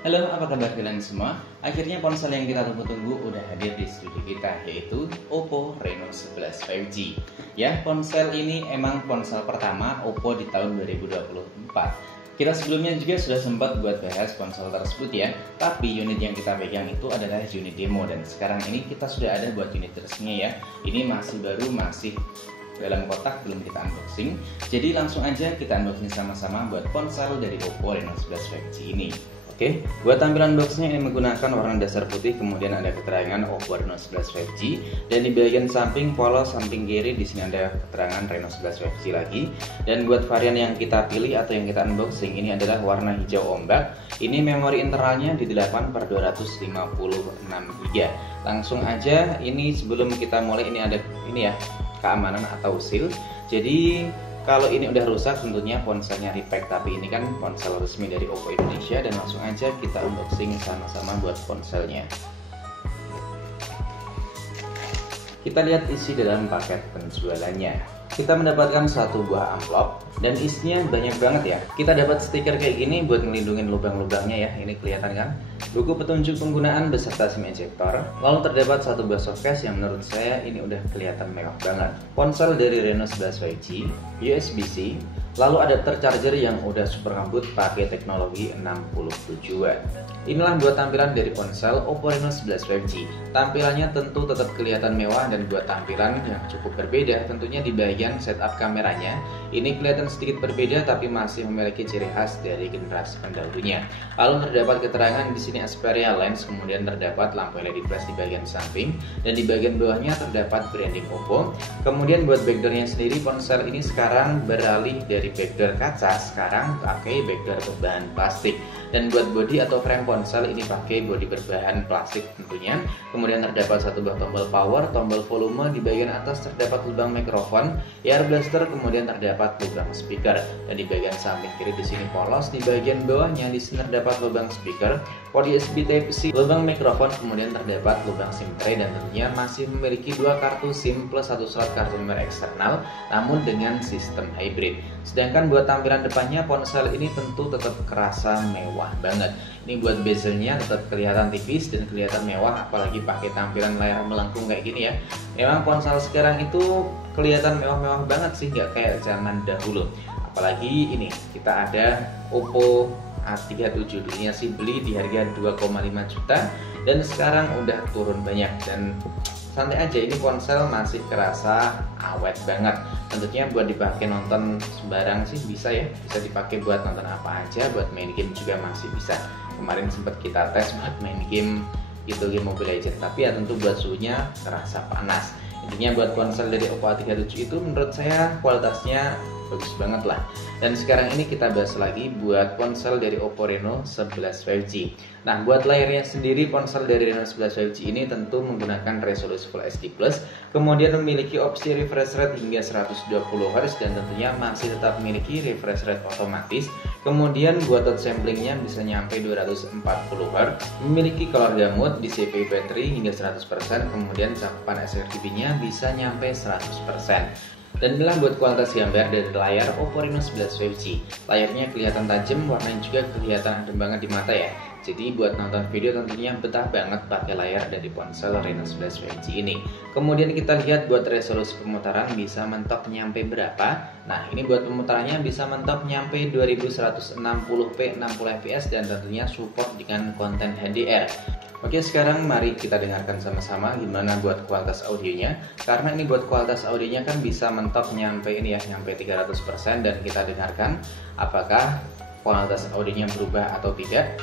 Halo, apa kabar kalian semua? Akhirnya ponsel yang kita tunggu-tunggu udah hadir di studio kita, yaitu Oppo Reno 11 5G. Ya, ponsel ini emang ponsel pertama Oppo di tahun 2024. Kita sebelumnya juga sudah sempat buat bahas ponsel tersebut ya, tapi unit yang kita pegang itu adalah unit demo dan sekarang ini kita sudah ada buat unit resminya ya. Ini masih baru, masih dalam kotak, belum kita unboxing. Jadi langsung aja kita unboxing sama-sama buat ponsel dari Oppo Reno 11 5G ini. Oke, buat tampilan boxnya ini menggunakan warna dasar putih, kemudian ada keterangan Oppo Reno 11 5G, dan di bagian samping polos samping kiri di sini ada keterangan Reno 11 5G lagi. Dan buat varian yang kita pilih atau yang kita unboxing ini adalah warna hijau ombak. Ini memori internalnya di 8/256 GB. Langsung aja, ini sebelum kita mulai ini ada ini ya, keamanan atau seal. Jadi kalau ini udah rusak tentunya ponselnya repack, tapi ini kan ponsel resmi dari Oppo Indonesia dan langsung aja kita unboxing sama-sama buat ponselnya. Kita lihat isi dalam paket penjualannya. Kita mendapatkan satu buah amplop dan isinya banyak banget ya. Kita dapat stiker kayak gini buat ngelindungin lubang-lubangnya ya. Ini kelihatan kan? Buku petunjuk penggunaan beserta SIM ejector. Lalu terdapat satu buah softcase yang menurut saya ini udah kelihatan mewah banget. Ponsel dari Reno 11 5G, USB-C, lalu adapter charger yang udah super ngebut pakai teknologi 67 Watt. Inilah buat tampilan dari ponsel Oppo Reno 11 5G. Tampilannya tentu tetap kelihatan mewah dan buat tampilan yang cukup berbeda tentunya di bagian setup kameranya. Ini kelihatan sedikit berbeda tapi masih memiliki ciri khas dari generasi pendahulunya. Lalu terdapat keterangan di sini Xperia lens, kemudian terdapat lampu LED flash di bagian samping dan di bagian bawahnya terdapat branding Oppo. Kemudian buat backdoornya sendiri, ponsel ini sekarang beralih dari backdoor kaca, sekarang pakai backdoor berbahan plastik. Dan buat bodi atau frame ponsel ini pakai bodi berbahan plastik tentunya. Kemudian terdapat satu buah tombol power, tombol volume, di bagian atas terdapat lubang mikrofon, ear blaster, kemudian terdapat lubang speaker. Dan di bagian samping kiri di sini polos, di bagian bawahnya di sini terdapat lubang speaker, port USB Type-C, lubang mikrofon, kemudian terdapat lubang SIM tray dan tentunya masih memiliki dua kartu SIM plus satu slot kartu member eksternal, namun dengan sistem hybrid. Sedangkan buat tampilan depannya ponsel ini tentu tetap kerasa mewah banget. Ini buat bezelnya tetap kelihatan tipis dan kelihatan mewah, apalagi pakai tampilan layar melengkung kayak gini ya. Memang ponsel sekarang itu kelihatan mewah-mewah banget sih, nggak kayak zaman dahulu. Apalagi ini kita ada Oppo A37, dulunya sih beli di harga 2,5 juta dan sekarang udah turun banyak. Dan santai aja, ini ponsel masih kerasa awet banget. Tentunya buat dipakai nonton sembarang sih bisa ya, bisa dipakai buat nonton apa aja, buat main game juga masih bisa. Kemarin sempat kita tes buat main game gitu, game Mobile Legends, tapi ya tentu buat suhunya terasa panas. Intinya buat ponsel dari Oppo A37 itu menurut saya kualitasnya bagus banget lah. Dan sekarang ini kita bahas lagi buat ponsel dari Oppo Reno 11 5G. Nah, buat layarnya sendiri ponsel dari Reno 11 5G ini tentu menggunakan resolusi Full HD+, kemudian memiliki opsi refresh rate hingga 120 Hz dan tentunya masih tetap memiliki refresh rate otomatis. Kemudian buat touch samplingnya bisa nyampe 240 Hz, memiliki color gamut, di CPU battery hingga 100%, kemudian cakupan sRGB-nya bisa nyampe 100%. Dan inilah buat kualitas gambar dari layar Oppo Reno 11 5G. Layarnya kelihatan tajam, warnanya juga kelihatan adem banget di mata ya. Jadi buat nonton video tentunya betah banget pakai layar dari ponsel Reno 11 5G ini. Kemudian kita lihat buat resolusi pemutaran bisa mentok nyampe berapa. Nah, ini buat pemutarannya bisa mentok nyampe 2160p 60 fps dan tentunya support dengan konten HDR. Oke, sekarang mari kita dengarkan sama-sama gimana buat kualitas audionya. Karena ini buat kualitas audionya kan bisa mentok nyampe ini ya, nyampe 300%, dan kita dengarkan apakah kualitas audionya berubah atau tidak.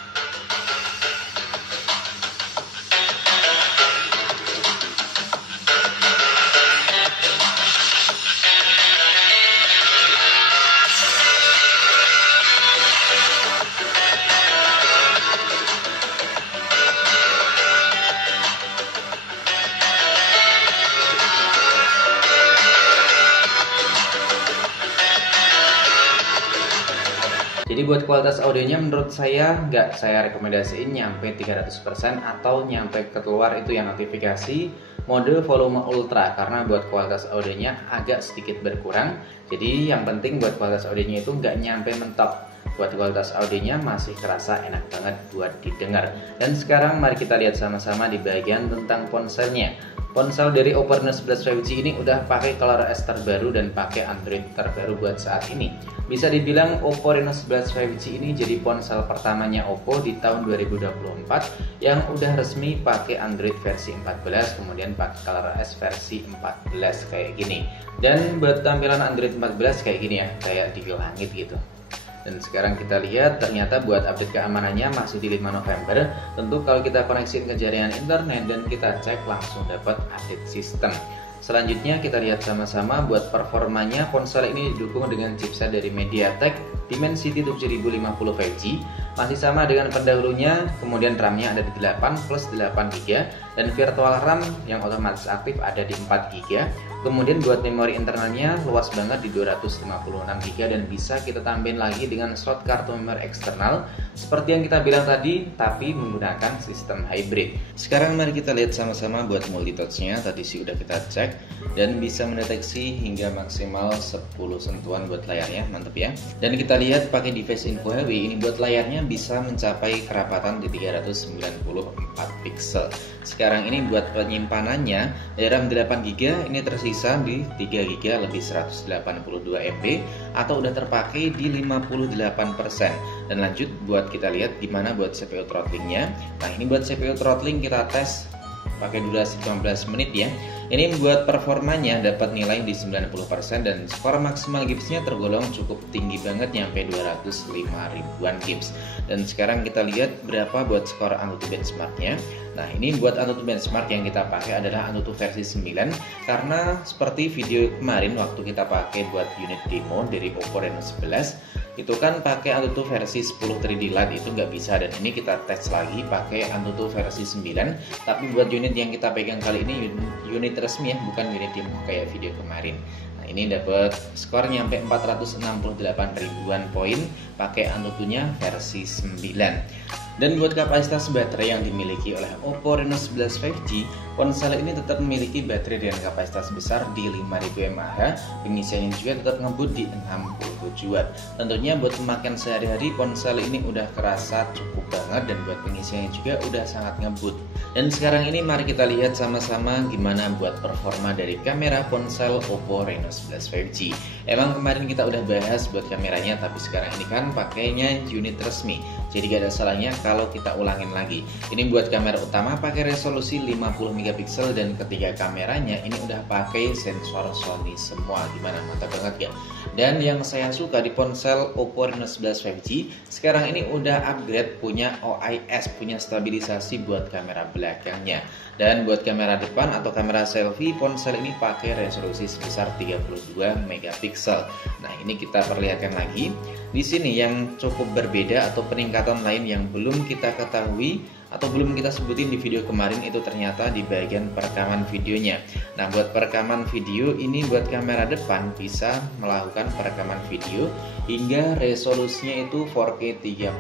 Jadi buat kualitas audionya menurut saya nggak saya rekomendasiin nyampe 300% atau nyampe keluar itu yang notifikasi mode volume ultra, karena buat kualitas audionya agak sedikit berkurang. Jadi yang penting buat kualitas audionya itu nggak nyampe mentok. Buat kualitas audionya masih terasa enak banget buat didengar. Dan sekarang mari kita lihat sama-sama di bagian tentang ponselnya. Ponsel dari Oppo Reno 11 5G ini udah pakai ColorOS terbaru dan pakai Android terbaru buat saat ini. Bisa dibilang Oppo Reno 11 5G ini jadi ponsel pertamanya Oppo di tahun 2024 yang udah resmi pakai Android versi 14, kemudian pakai ColorOS versi 14 kayak gini. Dan buat tampilan Android 14 kayak gini ya, kayak di langit gitu. Dan sekarang kita lihat ternyata buat update keamanannya masih di 5 November. Tentu kalau kita koneksiin ke jaringan internet dan kita cek langsung dapat update sistem. Selanjutnya kita lihat sama-sama buat performanya. Ponsel ini didukung dengan chipset dari MediaTek Dimensity 7050 5G. Masih sama dengan pendahulunya, kemudian RAM-nya ada di 8 plus 8GB dan virtual RAM yang otomatis aktif ada di 4GB. Kemudian buat memori internalnya luas banget di 256GB dan bisa kita tambahin lagi dengan slot kartu memori eksternal seperti yang kita bilang tadi, tapi menggunakan sistem hybrid. Sekarang mari kita lihat sama-sama buat multitouch-nya. Tadi sih udah kita cek dan bisa mendeteksi hingga maksimal 10 sentuhan buat layarnya, mantep ya. Dan kita lihat pakai device Info HW ini buat layarnya bisa mencapai kerapatan di 394 pixel. Sekarang ini buat penyimpanannya RAM 8GB ini tersisa di 3GB lebih 182 MB atau udah terpakai di 58%. Dan lanjut buat kita lihat gimana buat CPU throttlingnya. Nah ini buat CPU throttling kita tes pakai durasi 15 menit ya. Ini membuat performanya dapat nilai di 90% dan skor maksimal Gipsnya tergolong cukup tinggi banget nyampe 205 ribuan Gips. Dan sekarang kita lihat berapa buat skor Antutu benchmarknya. Nah ini buat Antutu benchmark yang kita pakai adalah Antutu versi 9 karena seperti video kemarin waktu kita pakai buat unit demo dari Oppo Reno 11 itu kan pakai Antutu versi 10 3D Lite itu nggak bisa, dan ini kita tes lagi pakai Antutu versi 9 tapi buat unit yang kita pegang kali ini unit resmi ya, bukan unit demo kayak video kemarin. Nah ini dapat skor nyampe 468 ribuan poin pakai Antutunya versi 9. Dan buat kapasitas baterai yang dimiliki oleh Oppo Reno 11 5G, ponsel ini tetap memiliki baterai dengan kapasitas besar di 5000 mAh, pengisiannya juga tetap ngebut di 67 Watt. Tentunya buat pemakaian sehari-hari ponsel ini udah kerasa cukup banget dan buat pengisiannya juga udah sangat ngebut. Dan sekarang ini mari kita lihat sama-sama gimana buat performa dari kamera ponsel Oppo Reno 11 5G. Emang kemarin kita udah bahas buat kameranya, tapi sekarang ini kan pakainya unit resmi, jadi gak ada salahnya kalau kita ulangin lagi. Ini buat kamera utama pakai resolusi 50 MP dan ketiga kameranya ini udah pakai sensor Sony semua. Gimana, mantap banget ya. Dan yang saya suka di ponsel Oppo Reno 11 5G sekarang ini udah upgrade punya OIS, punya stabilisasi buat kamera belakangnya. Dan buat kamera depan atau kamera selfie, ponsel ini pakai resolusi sebesar 32 megapiksel. Nah, ini kita perlihatkan lagi. Di sini yang cukup berbeda atau peningkatan lain yang belum kita ketahui atau belum kita sebutin di video kemarin itu ternyata di bagian perekaman videonya. Nah, buat perekaman video ini buat kamera depan bisa melakukan perekaman video hingga resolusinya itu 4K 30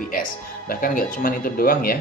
fps. Bahkan nggak cuma itu doang ya.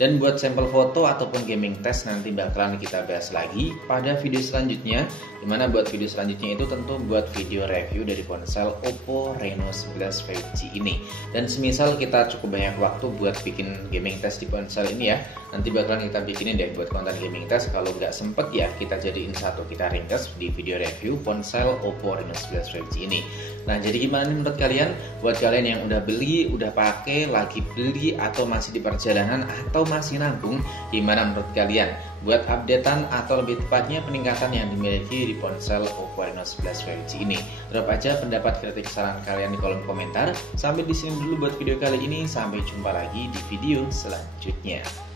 Dan buat sampel foto ataupun gaming test nanti bakalan kita bahas lagi pada video selanjutnya. Dimana buat video selanjutnya itu tentu buat video review dari ponsel Oppo Reno 11 5G ini. Dan semisal kita cukup banyak waktu buat bikin gaming test di ponsel ini ya, nanti bakalan kita bikinin deh buat konten gaming test. Kalau nggak sempet ya kita jadiin satu, kita ringkas di video review ponsel Oppo Reno 11 5G ini. Nah jadi gimana menurut kalian? Buat kalian yang udah beli, udah pakai, lagi beli, atau masih di perjalanan, atau masih nanggung, gimana menurut kalian buat updatean atau lebih tepatnya peningkatan yang dimiliki di ponsel Oppo Reno 11 5G ini? Drop aja pendapat, kritik, saran kalian di kolom komentar. Sampai di sini dulu buat video kali ini, sampai jumpa lagi di video selanjutnya.